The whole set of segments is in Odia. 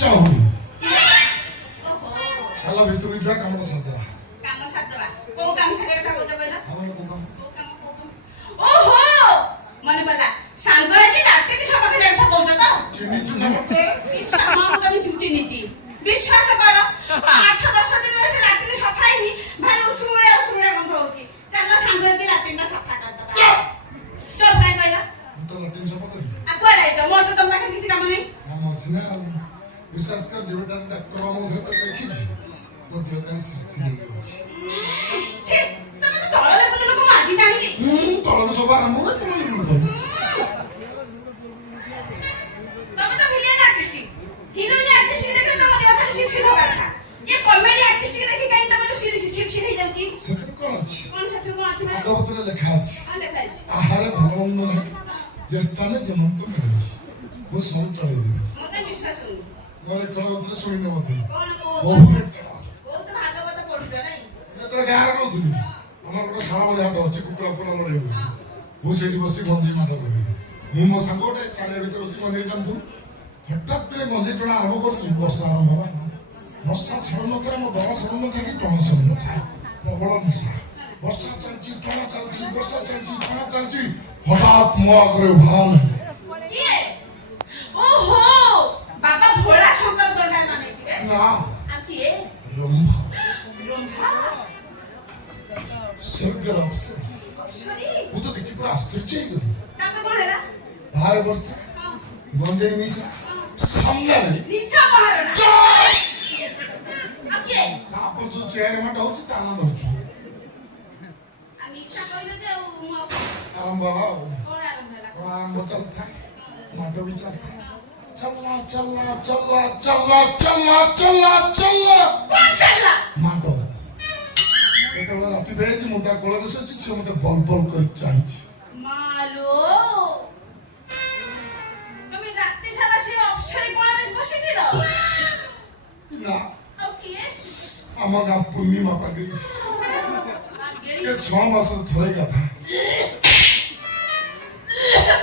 चाहुनी हला भितर जा काम सादवा को काम सादे कथा कहता पहिला हमने को काम ओहो माने बला सांगरे की लाटे की सभा के कथा कहता तो चिनी चुना मते विश्वास मां को चुटी नीची विश्वास करो 8-10 दिन से लाटे की सफाई नहीं भारी उसुळे गंध होती चल सांगरे की लाटे ना सफा कर दो चल काय पहिला तो लाटिन सफा कर आगुआ जाइतो मोर तो तुम पाखे किसी काम नहीं हम अछि ना विश्वास कर जेबटा डॉक्टर मामू घर तक देखि छी वो देह का सिरसी ले गई छी तमे तो तळले बोले लोक मागी जानी तळन सभा हमु के तळन लुट तमे तो विलेन आर्टिस्ट हीरोइन आर्टिस्ट के देखले तमे देह खाली सिरसी होगा था ये कॉमेडी आर्टिस्ट के देखि काई तमे सिरसी हो जाउची सत्र कोन अछि कोन सत्र कोन अछि भागवत लिखा अछि लिखा अछि आहार भगवान मन जे स्थान जन्म तो मिले वो सब चले दे मते विश्वास होनी मोरे कळवत सुनि न मते कोन ओ को भागवत पढुछ नै ଯେତେବେଳେ ଗାଁରେ ରହୁଥିଲି ଆମର ଗୋଟେ ଶାଳ ଭଳିଆ ହାଟ ଅଛି କୁକୁଡ଼ା ଫୁକୁଡ଼ା ଲଢ଼େଇ ହୁଏ ମୁଁ ସେଇଠି ବସି ଗଞ୍ଜେଇ ମାଡ଼ କରେ ମୁଁ ମୋ ସାଙ୍ଗ ଗୋଟେ ଚାଳିଆ ଭିତରେ ବସି ଗଞ୍ଜେଇ ଟାଣୁଥିବୁ ହଠାତ୍ ଦିନେ ଗଞ୍ଜେଇ ଟଣା ଆରମ୍ଭ କରୁଛୁ ବର୍ଷା ଆରମ୍ଭ ହେଲା ବର୍ଷା ଛଡ଼ ନଥାଏ ମୋ ଦଳ ସର ନଥାଏ କି ଟଣା ସର ନଥାଏ ପ୍ରବଳ ନିଶା ବର୍ଷା ଚାଲିଛି ଟଣା ଚାଲିଛି ବର୍ଷା ଚାଲିଛି ଟଣା ଚାଲିଛି ହଠାତ୍ ମୋ ଆଗରେ ଭାନ କିଏ ଓହୋ ବାବା ଭୋଳା ଶଙ୍କର ଦଣ୍ଡା ମାନେ କିରେ ନା आ କିଏ ରମ୍ଭା ରମ୍ଭା ସ୍ୱର୍ଗର ଅପ୍ସରା ସରି ମୁଁ ତ ଦେଖି ପୁରା ଆଶ୍ଚର୍ଯ୍ୟ ହେଇଗଲି ତାପରେ କଣ ହେଲା ବାହାରେ ବର୍ଷା ଗଞ୍ଜେଇ ନିଶା ସାମ୍ନାରେ ନିଶା ମହାରଣା आ କିଏ ଆପଣ ଯୋଉ ଚେୟାର ମାଟ ହଉଛି ତା ନାଁ ଧରୁଛୁ आ ନିଶା କହିଲେ ଯେ ମୁଁ ଆରମ୍ଭ ହେଲା ଆଉ କଣ ଆରମ୍ଭ ହେଲା କଣ ଆରମ୍ଭ ଚାଲିଥାଏ ମାଟ ବି ଚାଲିଥାଏ ଚଲା ଚଲା ଚଲା ଚଲା ଚଲା ଚଲା ଚଲା କଣ ଚାଲିଲା ମାଟ ଯେତେବେଳେ ରାତି ବେଳେକି ମୁଁ ତା କୋଳରେ ଶୋଇଛି ସେ ମତେ ବଲ ବଲ କରି ଚାହିଁଛି ମାଲୋ তুমি রাতে সারা সে অপসরি কোণারে বসিছিল ନା ଆଉ କିଏ ଆମ ଗାଁ ପୂର୍ଣ୍ଣିମା ପାଗଳି ଗେଳି ଏ 6 ମାସରେ ଥରେ ଗାଧା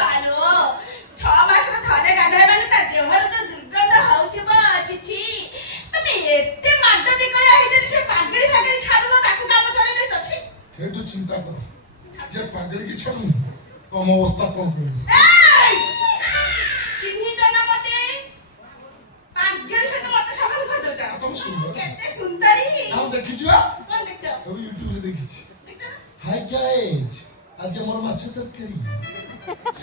ମାଲୋ 6 ମାସର ଥରେ ଗାଧେଇବାନି ତା ଦେହରୁ ତ ଦୁର୍ଗନ୍ଧ ହଉଥିବ ଚିଚି ତମେ ଏତେ ମାଡ ବିକଳିଆ ହେଇଛନ୍ତି ସେ ପାଗଳି ଛାଡୁନ ତାକୁ କାମ ଚଳେଇ ଦେଇଛ ଛି ସେଇଠୁ ଚିନ୍ତା କର ଯେ ପାଗଳିକି ଛାଡୁନି ତମ ଅବସ୍ଥା କଣ କରିବି ଏଇ ଚିହ୍ନି ଦେଲ ମତେ ପାଗଳି ସହିତ ମତେ ସମାନ କରିଦଉଛ ତମ ସୁନ୍ଦର କେତେ ସୁନ୍ଦରୀ ଆଉ ଦେଖିଛୁ ବା କଣ ଦେଖଛ ୟୁଟ୍ୟୁବରେ ଦେଖିଛି ଦେଖଛ ହାଇ ଗାଇଜ ଆଜି ଆମର ମାଛ ତରକାରୀ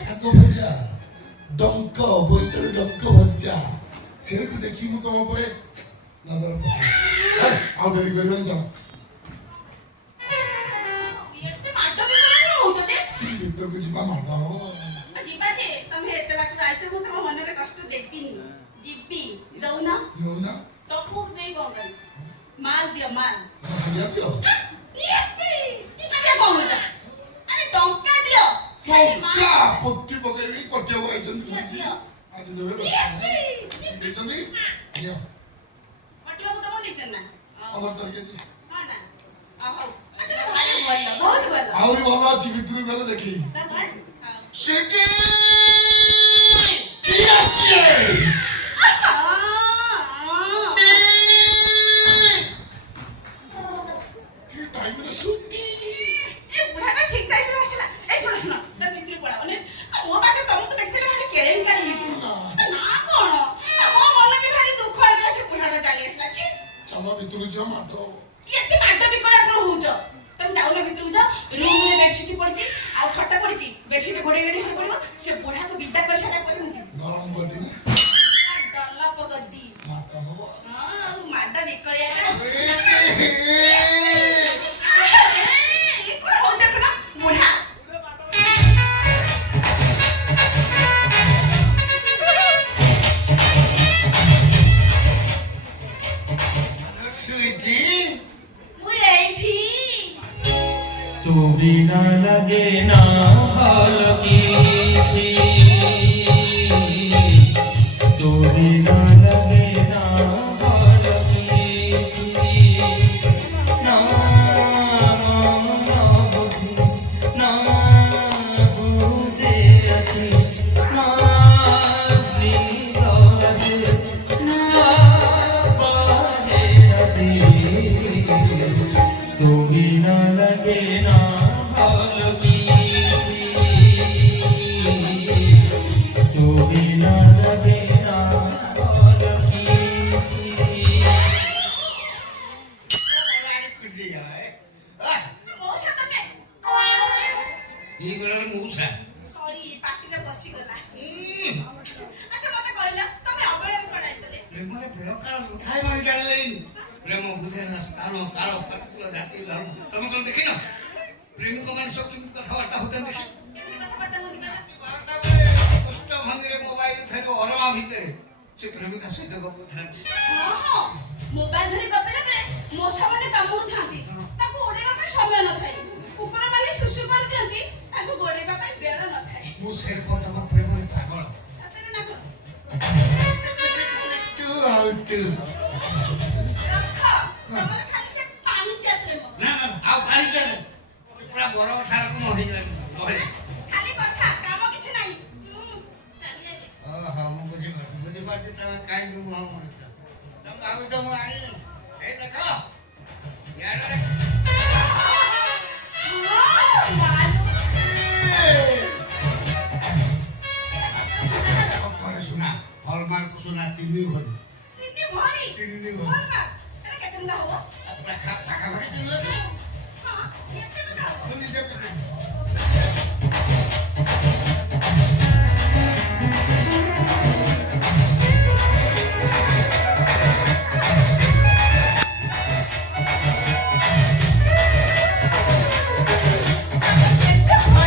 ଶାଗ ଭଜା ଡଙ୍କ ବୋଇତାଳୁ ଡଙ୍କ ଭଜା ସେଇଠୁ ଦେଖି ମୁଁ ତମ ଉପରେ ନଜର ପକାଇଛି ଆଉ ଡେରି କରିବାନି ଚାଲ ଏତେ ମାଡ ବିକଳିଆ ହଉଛନ୍ତି ଭିତରକୁ ଯିବା ମାଡ଼ ହବ ଯିବା ଯେ ତମେ ଏତେ ବାଟ ଯାଇଛ ମୁଁ ତମ ମନରେ କଷ୍ଟ ଦେବିନି ଯିବି ଦଉନ ନେଉନା ତକୁ ଦେଇ କଣ କରିବି ମାଲ ଦିଅ ମାଲ ଖାଇବା ପିଅ ଆରେ କହୁଛ ଆରେ ଟଙ୍କା ଦିଅ ଖାଲି ମାଲ ଟଙ୍କା ପୋତି ପକେଇବି କଟିବାକୁ ଆଇଛନ୍ତି ଦିଅ ଆଜି ଦେବେ ଦେଇଛନ୍ତି ନିଅ କଟିବାକୁ ତମ ଦେଇଛ ନା ଆମର ତରକାରୀ ହଁ ନା ହଉ ଆଚ୍ଛା ଭାରି ଭଲ ବହୁତ ଭଲ ଆହୁରି ଭଲ ଅଛି ଭିତରକୁ ଗଲେ ଦେଖେଇବି ସେଠି କି ଆସିଛି କି ଟାଇମରେ ସୁଟି ଏ ବୁଢାଟା ଠିକ ଟାଇମରେ ଆସିଲା ଏ ଶୁଣ ଶୁଣ ତା ଭିତରେ ପଳା ମାନେ ମୋ ପାଖରେ ତମକୁ ଦେଖିଥିଲେ ଭାରି କେଳେଣି କାଳି ହେଇକି ନା କଣ ମୋ ମନ ବି ଭାରି ଦୁଃଖ ହେଇଗଲା ସେ ବୁଢାଟା ଚାଲି ଆସିଲା ଛି ଚାଲ ଭିତରକୁ ଯିବା ମାଡ଼ ହବ ଏତେ ମାଡ ବିକଳ ଆପଣ ହଉଛ ତମେ ଯାଉନ ଭିତରକୁ ଯାଅ ରୁମରେ ବେଡସିଟ୍ ପଡିଛି ଆଉ ଖଟ ପଡିଛି ବେଡସିଟ୍ ଘୋଡେଇ ଘୋଡେଇ ଶୋଇ ପଡିବ ସେ ବୁଢାକୁ ବିଦା କରିସାରିଲା ପରେ ମୁଁ ଯିବି ଗରମ କରିନି ଡଲପ ଗଦି ମାଡ଼ ହବ ହଁ ଆଉ ମାଡ ବିକଳିଆ କଣ ହଉ ଦେଖୁନ ବୁଢା ସୁଇଟି ମୁଁ ଏଇଠି तू बिना लगे ना भाल की तू बिना लगे ना भाल की ना बुझे ना बुझे अति ना नीरस ना ପ୍ରେମରେ ବେଳ କାଳ ନଥାଏ ମାନେ ଜାଣିଲେ ପ୍ରେମ ବୁଝେ ନା ସ୍ଥାନ କାଳ ପାତ୍ର ଜାତି ଧର୍ମ ତମେ କଣ ଦେଖିନ ପ୍ରେମିକ ମାନେ ସବୁ କେମିତି କଥାବାର୍ତ୍ତା ହଉଛନ୍ତି ଦେଖି କେମିତି କଥାବାର୍ତ୍ତା ହୁଅନ୍ତି କହିଲ? 12ଟା ବେଳେ କଷ୍ଟ ଭାଙ୍ଗିରେ ମୋବାଇଲ ଥେବ ଅରମା ଭିତରେ ସେ ପ୍ରେମିକା ସହିତ ଗପୁଥାନ୍ତି ହଁ, ମୋବାଇଲ ଧରି ଗପିଲା ବେଳେ ମଶାମାନେ କାମୁଡୁଥାନ୍ତି। ତାକୁ ଓଡେଇବା ପାଇଁ ସମୟ ନଥାଏ। କୁକୁରମାନେ ଶୁଶୁ କରିଦିଅନ୍ତି, ତାକୁ ଗୋଡେଇବା ପାଇଁ ବେଳ ନଥାଏ। ମୁଁ ସେ ତମ ପ୍ରେମରେ ପାଗଳ ସତରେ ନା କଣ? ତୁ ଆଉ ତୁ ରଖ, ତମର ଖାଲି ସେ ପାଣିଚିଆ ପ୍ରେମ। ନା ଆଉ ପାଣି ଚାଲେ ପୁରା ବର ଠାରକୁ ମହିଗଲାଣି ଗହଳି ଖାଲି କଥା, କାମ କିଛି ନାହିଁ। ଚାଲିଲେ। ଓହୋ ମୁଁ ବୁଝିପାରୁଛି ତମେ କାହିଁକି ମୁହଁ ମଣିଷ ତମେ ଭାବୁଛ ମୁଁ ଆଣିନି ଏଇ ଦେଖ ଇଆଡେ ଦେଖ ପରେ ଶୁଣା ହଲମାର୍କ ଶୁଣା 3 ଭରି ତିନି ଭରି। 3 ଭଲ ଭରି ମା, ଏଟା କେତେ ଟଙ୍କା ହବ? ପାଖାପାଖି 3 ଲକ୍ଷ ହଁ, ଏତେ ଟଙ୍କା ହବ। ମୁଁ ନିଜେ ପକେଇବି ଏତେ ଭଲ।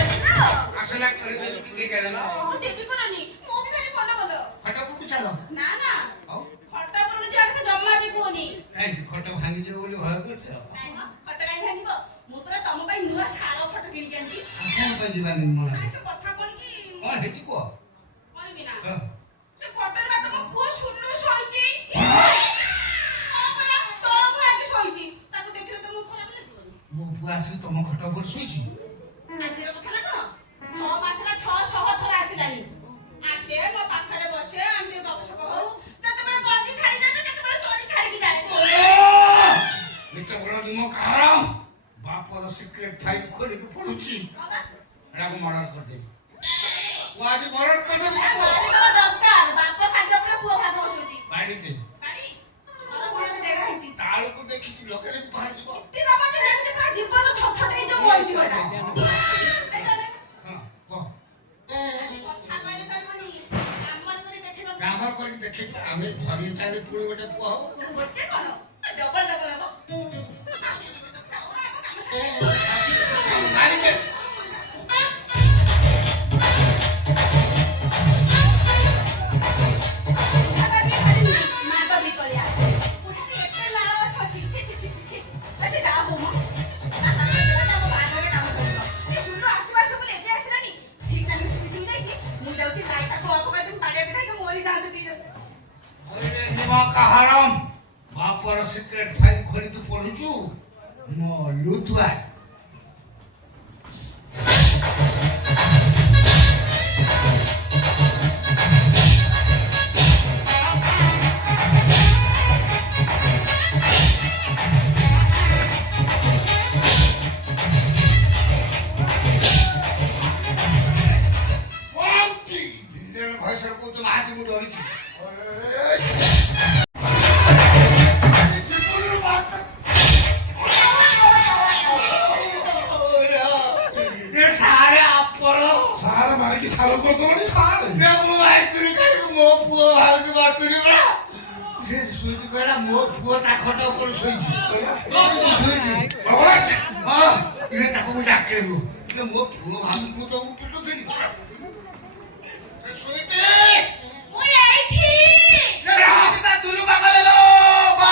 আসলে করে দেবে কি গেল না ମୁଁ ଦେବି କରନି, ମୁଁ ବି ଭାରି ଭଲ ଭଲ। খটাକୁ পিছালো ନା ନା, ଆଉ ଖଟା ଉପରକୁ ଯିବାକୁ ସେ ଜମା ବି କୁହନି। କାହିଁକି ଖଟ ଭାଙ୍ଗି ଯିବ ବୋଲି ଭୟ କରୁଛ ନାଇଁ ମ, ଖଟା କାହିଁ ଭାଙ୍ଗିବ? ମୁଁ ପରା ତମ ପାଇଁ ନୂଆ ଶାଳ ଖଟ କିଣିକି ଆଣିଛି। ଆପଣ ପାଇଁ ଯିବା ନିର୍ମଳ ନାଇଁ, ସେ କଥା କହିକି କଣ ହେଇଛି କୁହ କହିବି ନା। ହଁ। ସେ ଖଟରେ ବା ତମ ପୁଅ ସୁଲୁ ଶୋଇଛି। ହଁ ପରା, ତଳ ଭଳିଆ ଶୋଇଛି। ତାକୁ ଦେଖିଲେ ତମକୁ ଖରାପ ଲାଗିବନି? ମୋ ପୁଅ ଆସିକି ତମ ଖଟ ଉପରେ ଶୋଇଛି ଆଜିର କଥା ନା କଣ? 6 ମାସ ହେଲା 600 ଥର ଆସିଲାଣି। ଆସେ ମୋ ପାଖରେ ବସେ, ଆମେ ଟିକେ ଗପସପ ହଉ। କେତେବେଳେ ଗଞ୍ଜି ଛାଡି ଯାଏ, କେତେବେଳେ ଚଢି ଛାଡିକି ଯାଏ। ଏତେ ବଡ ନିମ କାରଣ ବାପର ସିକ୍ରେଟ ଫାଇଲ ଖୋଲିକି ପଡୁଛି ହଁ ବା। ଏଟାକୁ ମର୍ଡର କରିଦେବି ମୁଁ ଆଜି ମର୍ଡର କରିଦେବି ଏ ତାକୁ। ବାଡିର ଦରକାର। ବାପ ଖାଦ୍ୟ ପରେ ପୁଅ ଭାଗ ବସଉଛି। ବାଡିতে ବାଡି? ଘର ମୁହଁରେ ଡେରା ହେଇଛି। ତାଳୁକୁ ଦେଖିକି ଲୋକେ ଯଦି ବାହାରିଯିବ କି ଦବ ଯେ ଯେମିତି ପୁରା ଜୀବନ ଛଟଛଟ ହେଇଯିବ, ମରିଯିବ ଏଟା। ହଁ କହ କଥା କହିଲେ ତମନି, କାମ କରି ଦେଖିବାକୁ। କାମ କରି ଦେଖିବି ଆମେ ଧରି ଚାଲି ପୁଣି ଗୋଟେ ପୁଅ ହବ ଗୋଟେ କଣ? ଡବଲ ଡବଲ ହବ। ବାଡିতে କାହାରମ ବାପର ସିକ୍ରେଟ ଫାଇଲ ଖୋଲି ତୁ ପଢୁଛୁ ମୋ ଲୁଥୁଆ ଭୟସରେ କହୁଛୁ ଆଜି ମୁଁ ଡରିଛି ସାରେ ଆପଣ ସାର ମାରିକି ସାର କରିଦେଲଣି ସାର ମୁଁ ମାରିଥିଲି କାହିଁକି ମୋ ପୁଅ ଭାବିକି ମାରୁଥିଲି ପରା ସେ ଶୋଇଛି କହିଲା ମୋ ପୁଅ ତା ଖଟ ଉପରେ ଶୋଇଛି ଶୋଇଛି ହଁ ଇଏ ତାକୁ ମୁଁ ଡାକେଇବୁ ମୋ ପୁଅ ଭାବିକି ମୁଁ ତମକୁ ପିଟୁଥିଲି ସେ ଶୋଇଛି ଦୂର ପାଗଳ ବା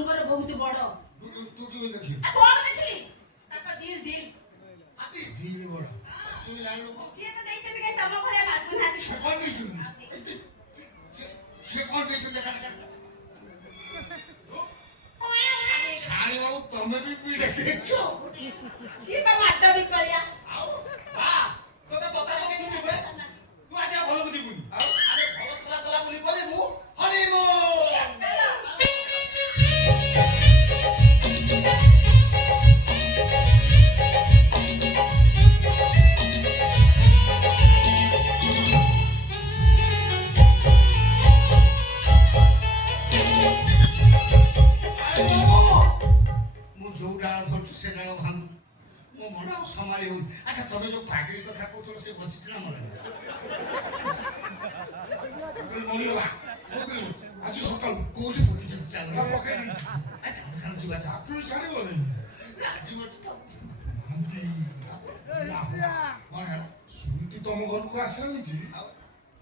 ମାମୁଙ୍କର ବହୁତ ବଡ। ତୁ କେବେ ଦେଖିଲୁ? ଆଉ କଣ ଦେଖିଲି? ତାଙ୍କ ଦିଲ୍। ହାତୀ ଦିଲ୍ ବଡ଼। ତୁ ଜାଣିଲୁ କଣ? ସିଏ ତ ଦେଇଛନ୍ତି କାଇଁ ତମ ଭଳିଆ ମାଗୁନାହାନ୍ତି। ସେ କଣ ଦେଇଛନ୍ତି? ସେ କଣ ଦେଇଛନ୍ତି ଦେଖା ଛାଣି ବାବୁ ତମେ ବି ପିଢ଼େ ଦେଖିଛ? ସିଏ ବା ମାଡ ବି କରିଆ। ଆଉ ବା ତୋତେ ତୋତା ଲଗେଇ ଯିବେ ତୁ ଆଜି ଆଉ ଘରକୁ ଯିବୁନି ଆଉ ଆମେ ଭଲ ସଲା ବୋଲି କରିବୁ ହନିମୁନ। ମୁଁ ଯୋଉ ଡାଳ ଧରୁଛୁ ସେ ଡାଳ ଭାଙ୍ଗୁଛୁ ମୋ ମନ ଆଉ ସମ୍ଭାଳି ହଉନି। ଆଚ୍ଛା ତମେ ଯୋଉ ପାଗିଳି କଥା କହୁଥିଲ ସେ ବଞ୍ଚିଛି ନା ମରେ? ମରିଗଲା ଆଜି ସକାଳୁ କୋଉଠି ପକେଇଛୁ ଚାଲ ପକେଇ ଦେଇଛି। ଆଚ୍ଛା ଚାଲ ଯିବା ତାକୁ ଛାଡ଼ିବନି। ଆଜି ବର୍ଷ ତ ଶାନ୍ତି କଣ ହେଲା? ସୁଇଟି ତମ ଘରକୁ ଆସିଲାନି ଯେ ଆଉ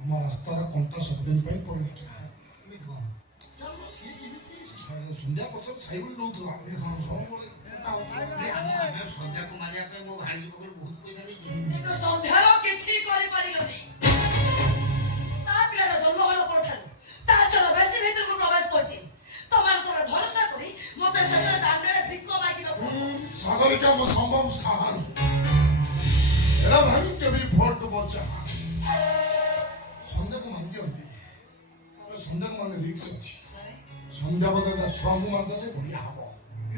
ଆମ ରାସ୍ତାର କଣ୍ଟା ସବୁଦିନ ପାଇଁ ପଡ଼ିଥିଲା। ଏମିତି କଣ? ସିଏ ଯେମିତି ସନ୍ଧ୍ୟା ପଛରେ ସାଇବଳି ରହୁଥିଲା ସବୁବେଳେ ଆମେ ସନ୍ଧ୍ୟାକୁ ମାରିବା ପାଇଁ ମୋ ଭାଣିଜୀ ପାଖରେ ବହୁତ ପଇସା ଦେଇଛି। କିନ୍ତୁ ସନ୍ଧ୍ୟାର କିଛି କରିପାରିଲନି। ତା ପିଲାର ଜନ୍ମ ହେଲା ପରଠାରୁ ତା ଚର ବେଶୀ ଭିତରକୁ ପ୍ରବେଶ କରିଛି। ତମାନଙ୍କର ଭରସା କରି ମତେ ଶେଷରେ ଦାଣ୍ଡରେ ଭିକ ମାଗିବାକୁ ସାଗରିକା ମୋ ସମ୍ଭବ ସାହାନ ଏରା ଭାଇ କେବେ ଭୋଟ ବଞ୍ଚା ସନ୍ଧ୍ୟାକୁ ମାରିଦିଅନ୍ତି। ସନ୍ଧ୍ୟାକୁ ମାନେ ରିକ୍ସ ଅଛି। ସନ୍ଧ୍ୟା ବଦଳ ତା ଛୁଆଙ୍କୁ ମାରିଦେଲେ ବଢିଆ ହବ।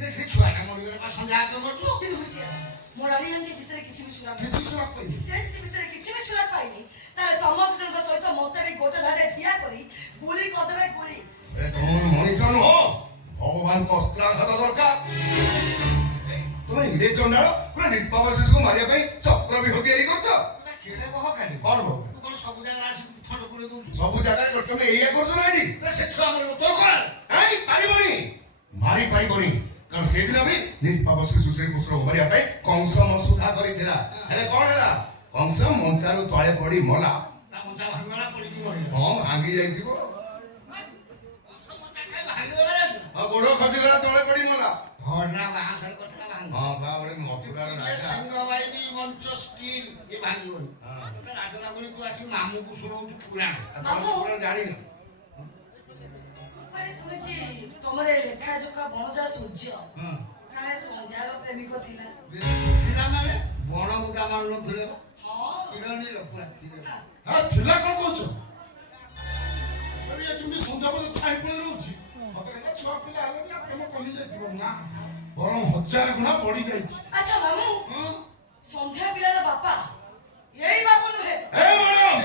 ସେ ଛୁଆଟା ମରିଗଲେ ବା ସନ୍ଧ୍ୟା ଆଗ ମରୁଛୁ। କିନ୍ତୁ ହୁସିଆର ମୋ ରାଣୀଆଣ୍ଟି ବିଷୟରେ କିଛି ବି ସୁରାଗ କିଛି ସୁରାଗ ପାଇନି। ସେ ଯଦି ବିଷୟରେ କିଛି ବି ସୁରାଗ ପାଇନି ତାହେଲେ ତମ ଦୁଜଣଙ୍କ ସହିତ ମତେ ବି ଗୋଟେ ଧାଡେ ଠିଆ କରି ଗୁଳି କରିଦେବେ ଗୁଳି। ତମର ମଣିଷ ନୁହଁ ଭଗବାନଙ୍କ ଅସ୍ତ୍ରାଘାତ ଦରକାର। ତମେ ଇଂରେଜ ଚଣ୍ଡାଳ ପୁରା ନିଷ୍ପାପ ଶିଶୁକୁ ମାରିବା ପାଇଁ ଚକ୍ର ବି ତିଆରି କରୁଛ। କେଡ଼େ ବହ କାଢି କଣ ହବ? ତୁ କଣ ସବୁ ଜାଗାରେ ଆସିକି ଥଣ୍ଡ ପୁରେଇ ଦଉଛୁ? ସବୁ ଜାଗାରେ କରୁଛ ତମେ ଏଇଆ କରୁଛ ନା ଏଠି? ସେ ଛୁଆ ମରିବ ତୋର କଣ? କାହିଁ ପାରିବନି ମାରି ପାରିବନି କାରଣ ସେଦିନ ବି ନିଷ୍ପାପ ଶିଶୁ ଶ୍ରୀକୃଷ୍ଣକୁ ମାରିବା ପାଇଁ କଂସ ମସୁଧା କରିଥିଲା। ହେଲେ କଣ ହେଲା? କଂସ ମଞ୍ଚାରୁ ତଳେ ପଡି ମଲା। ତା ମଞ୍ଚା ଭାଙ୍ଗଲା ପଡିକି ମରିବ। ହଁ ଭାଙ୍ଗି ଯାଇଥିବ। ଆଉ ଗୋଡ ଖସିଗଲା ତଳେ ପଡି ମଲା। ଘରଣା ବାହାସର କଥା ଭାଙ୍ଗ। ହଁ ବା ଗୋଟେ ମଥୁରାର ରାଜା। ସିଂହବାହିନୀ ମଞ୍ଚ ଷ୍ଟିଲ ଏ ଭାଙ୍ଗିବନି। ତତେ ରାଜନାଗୁଣି ତୁ ଆସି ମାମୁକୁ ଶୁଣଉଛୁ ପୁରାଣ। ତମେ ଜାଣିନ ଶୁଣିଛି ତମର ଲେଖା ଜୋଖା ଭଣଜା ସୂର୍ଯ୍ୟ କାଳେ ସନ୍ଧ୍ୟାର ପ୍ରେମିକ ଥିଲା। ଥିଲା ମାନେ ବଣ ବୁଦା ମାନୁ ନଥିଲେ ହଁ କିରଣୀ ପୁରା ଥିଲା କଣ କହୁଛ? ସନ୍ଧ୍ୟା ପରେ ଛାଇ ପଳେଇ ରହୁଛି। ମତେ କହିଲା ଛୁଆ ପିଲା ହେଲେ ପ୍ରେମ କମି ଯାଇଥିବ ନା ବରଂ 1000 ଗୁଣା ବଢି ଯାଇଛି। ଆଚ୍ଛା ମାମୁ ସନ୍ଧ୍ୟା ପିଲାର ବାପା ଏଇ ବାବୁ ନୁହେଁ? ଏ ମ୍ୟାଡାମ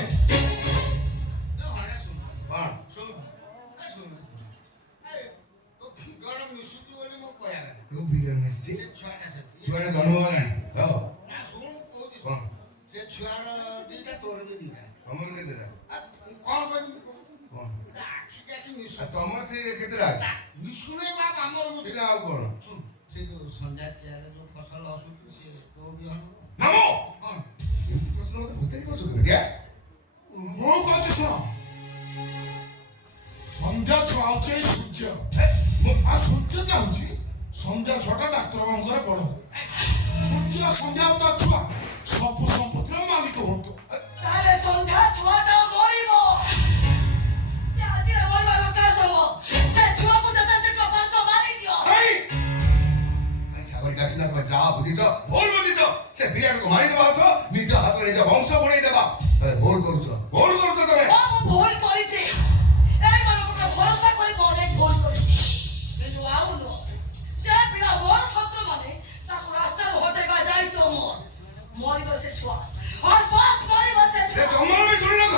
କଣ ଶୁଣ ତୋ ଫିଗର ମିଶୁଛି ବୋଲି ମୁଁ କହିବା ତୁ ବିଗର ମିଶି ଛୁଆଟା ସେଠି ଛୁଆଟା ଜନ୍ମ ହେଲାଣି ତ ନା ଶୁଣ କହୁଛି କଣ ସେ ଛୁଆର ଦିଟା ତୋର ବି ଦିଟା ତମର କେତେଟା? କଣ କରିବି କଣ ଆଖି ଆଖି ମିଶୁ ତମର ସେ କେତେଟା? ମିଶୁନି ମା ଆମର ସେଟା ଆଉ କଣ? ଶୁଣ ସେ ଯୋଉ ସନ୍ଧ୍ୟା କିଆରେ ଯୋଉ ଫସଲ ଆସୁଛି ସେ ତୋ ବିହନ ମାମୁ କଣ ଏମିତି ପ୍ରଶ୍ନ ମତେ ପଚାରି ପାରୁଛ କେମିତି? ମୁଁ କହୁଛି ଶୁଣ ସନ୍ଧ୍ୟା ଛୁଆ ହଉଛି ଏଇ ସୂର୍ଯ୍ୟ। ଆଉ ସୂର୍ଯ୍ୟ ଚାହୁଁଛି ସନ୍ଧ୍ୟା ଛୁଆଟା ଡାକ୍ତର ବାବୁଙ୍କର ବଡ। ସୂର୍ଯ୍ୟ ସନ୍ଧ୍ୟା ଆଉ ତା ଛୁଆ ସବୁ ସମ୍ପତ୍ତିର ମାଲିକ ହୁଅନ୍ତୁ। ତାହେଲେ ସନ୍ଧ୍ୟା ଛୁଆଟା ମରିବ। ସେ ଆଜିରେ ମରିବା ଦରକାର ସବୁ। ସେ ଛୁଆକୁ ଯେତେ ଶୀଘ୍ର ପାଞ୍ଚ ମାରିଦିଅ। ସାଗରିକା ସିନା ତମେ ଯାହା ବୁଝିଛ ଭୁଲ ବୁଝିଛ। ସେ ପିଲାଟାକୁ ମାରିଦେବା ଅର୍ଥ ନିଜ ହାତରେ ନିଜ ବଂଶ ବଢେଇ ଦେବା। ଭୁଲ କରୁଛ ତମେ। ହଁ ମୁଁ ଭୁଲ କରିଛି। ଏଇମାନଙ୍କ ଉପରେ ଭରସା କରି ମୁଁ ଅନେକ ଭୁଲ କରିଛି। କିନ୍ତୁ ଆଉ ନୁହଁ ସେ ପିଲା ମୋର ଶତ୍ରୁ ମାନେ ତାକୁ ରାସ୍ତାରୁ ହଟେଇବା ଦାୟିତ୍ୱ ମୋର। ମରିବ ସେ ଛୁଆ ହଠାତ୍ ମରିବ ସେ ଛୁଆ। ତମର ବି ଶୁଣି ରଖ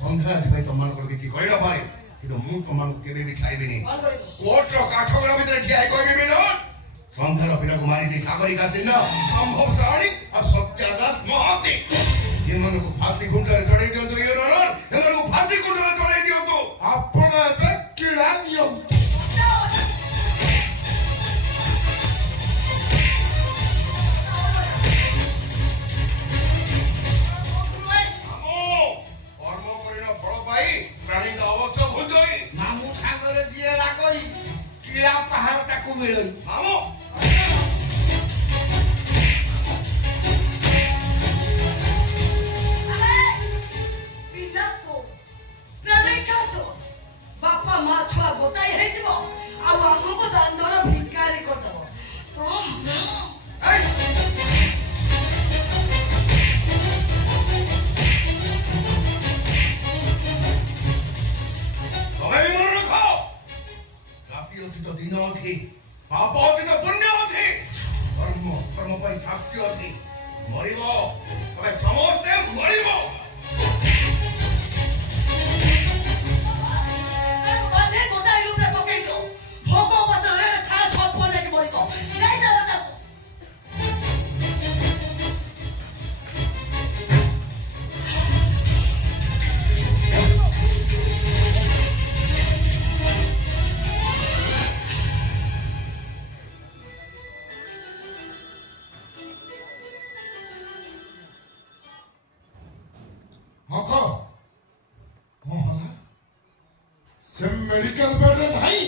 ସନ୍ଧ୍ୟା ଆଜି ତମମାନଙ୍କର କିଛି କହିନପାରେ କିନ୍ତୁ ମୁଁ ତମମାନଙ୍କୁ କେବେ ବି ଛାଡ଼ିବିନି। କଣ କରିବ? କୋର୍ଟର କାଠଗଡ଼ ଭିତରେ ଠିଆ ହେଇ କହିବି ସନ୍ଧ୍ୟାର ପିଲାକୁ ମାରିଛି ସାଗରିକା ସିହ୍ନ ସମ୍ଭବ ସାହାଣୀ ଆଉ ସତ୍ୟାଦାସ ମହାନ୍ତି। ଏମାନଙ୍କୁ ଫାଶୀ ଖୁଣ୍ଟରେ ଚଢେଇ ଦିଅନ୍ତୁ। ଏମାନଙ୍କୁ ଫାଶୀ ଖୁଣ୍ଟରେ ଚଢେଇ ଦିଅନ୍ତୁ। ଆପଣ ଏବେ କିଳା ଦିଅନ୍ତୁ। ମାମୁ ସାଙ୍ଗରେ ଯିଏ ରାଗଇ ତାକୁ ମିଳୁନି ମାମୁଁ ପିଲା ତ ପ୍ରେମିକା ତ ବାପା ମା ଛୁଆ ଗୋଟାଏ ହେଇଯିବ ଆଉ ଆମକୁ ଦାଣ୍ଡର ଭିକାରୀ କରିଦବ ତମେ ବି ମନେ ରଖ ରାତି ଅଛି ତ ଦିନ ଅଛି ପାପ ଅଛି ତ ପୁଣ୍ୟ ଅଛି କର୍ମ ପାଇଁ ଶାସ୍ତି ଅଛି ମରିବ ତମେ ସମସ୍ତେ ମରିବ ବାନ୍ଧି ଗୋଟାଏ ରୂପରେ ପକେଇ ଦଉ ଭୋଗ ବାସନରେ ଛାଳ ଛପ ନେଇକି ମରିବ ଯାଇ ଯାଅ ତାକୁ ହକ କଣ ହେଲା ସେ ମେଡିକାଲ ବେଡରେ ନାହିଁ